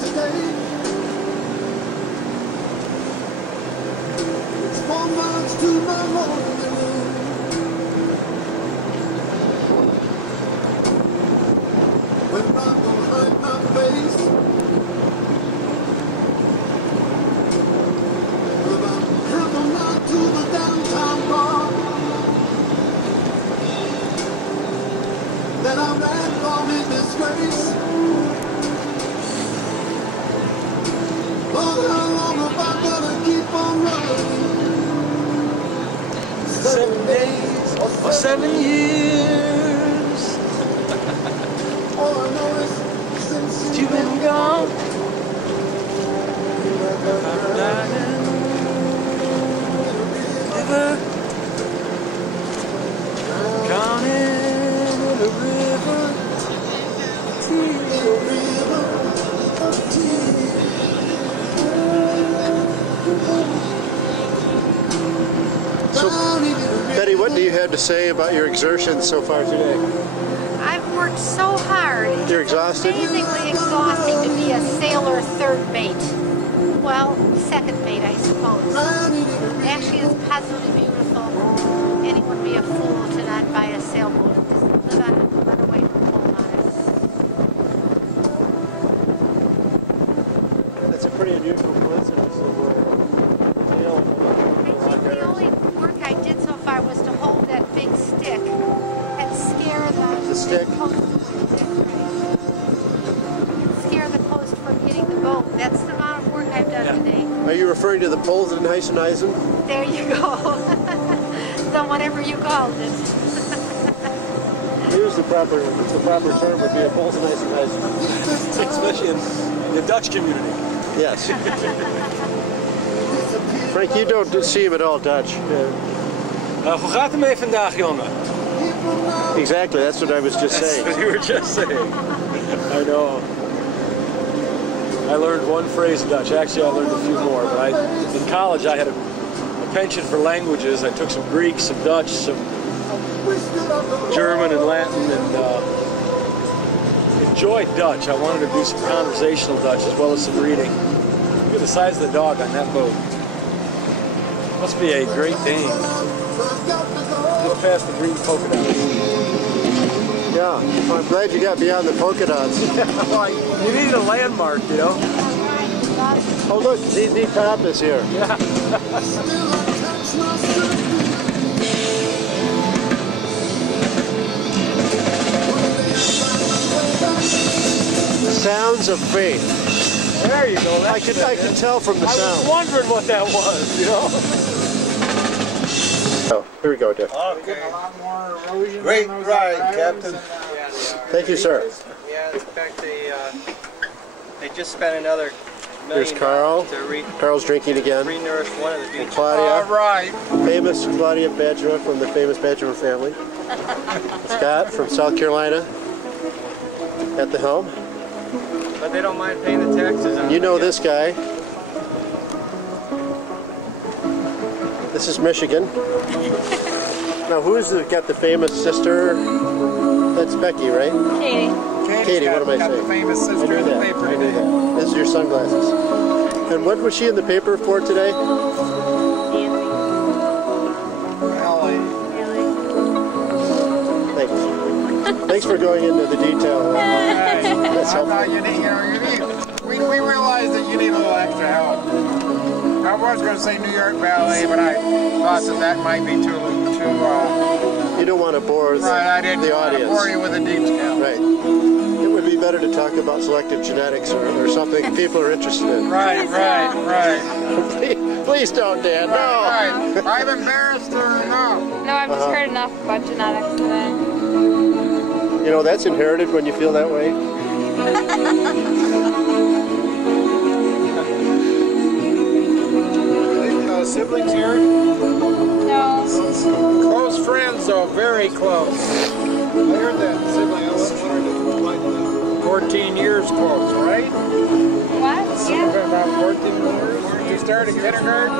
today. It's 4 miles to my home. When I'm gonna hide my face, but I'm heading out to the downtown bar that I ran from in disgrace. Lord, how long have I gotta keep on running? 7 days or 7 years. All I know is since you've been gone, I'm dying. Never gone in the river of tears. So, Betty, what do you have to say about your exertions so far today? I've worked so hard. You're exhausted? It's amazingly exhausting to be a sailor third mate. Well, second mate, I suppose. Actually, it's positively beautiful. Anyone would be a fool to not buy a sailboat and just live on it and run away from home on it. That's a pretty unusual coincidence of The only work I did so far was to hold that big stick and scare the stick? Scare the coast from hitting the boat. That's the amount of work I've done today. Are you referring to the poles in Heisenheisen? There you go. So whatever you called it. Here's the proper term would be a poles in Heisenheisen. Especially in the Dutch community. Yes. Frank, you don't seem at all Dutch. Hoe gaat het mee vandaag, jongen? Exactly, that's what I was just saying. That's what you were just saying. I know. I learned one phrase in Dutch. Actually, I learned a few more. But in college, I had a penchant for languages. I took some Greek, some Dutch, some German and Latin, and enjoyed Dutch. I wanted to do some conversational Dutch as well as some reading. Look at the size of the dog on that boat. Must be a Great Dane. Just past the green polka dots. Yeah, well, I'm glad you got beyond the polka dots. Well, you needed a landmark, you know? Oh look, ZZ Top is here. Yeah. Sounds of Faith. There you go. I could tell from the sound. I was wondering what that was, you know? Oh, here we go, Dick. Okay. Great ride, Captain. Thank you, sir. Yeah, in fact, they just spent another $1 million Here's Carl. to Carl's drinking again. re-nourish one of the beaches. Claudia. All right. Famous Claudia Badgerma from the famous Badgerma family. Scott from South Carolina at the helm. But they don't mind paying the taxes on it. You know this guy. This is Michigan. Now, who's got the famous sister? That's Becky, right? Katie. Katie, what am I got saying? the famous I sister knew in the that. paper I knew today. that. This is your sunglasses. And what was she in the paper for today? Ellie. Thanks. Thanks for going into the detail. That's I helpful. thought you need, we realized that you need a little extra help. I was going to say New York Ballet, but I thought that might be too You don't want to bore right, I didn't the want to audience. bore you with the details. Right. It would be better to talk about selective genetics or something people are interested in. Right. Please don't, Dan. No. Right. I'm embarrassed or no? No, I've just heard enough about genetics today. You know, that's inherited when you feel that way. Siblings here? No. Close friends, though, very close. I heard that sibling. I was wondering 14 years close, right? What? Yeah. About 14 years. You started kindergarten?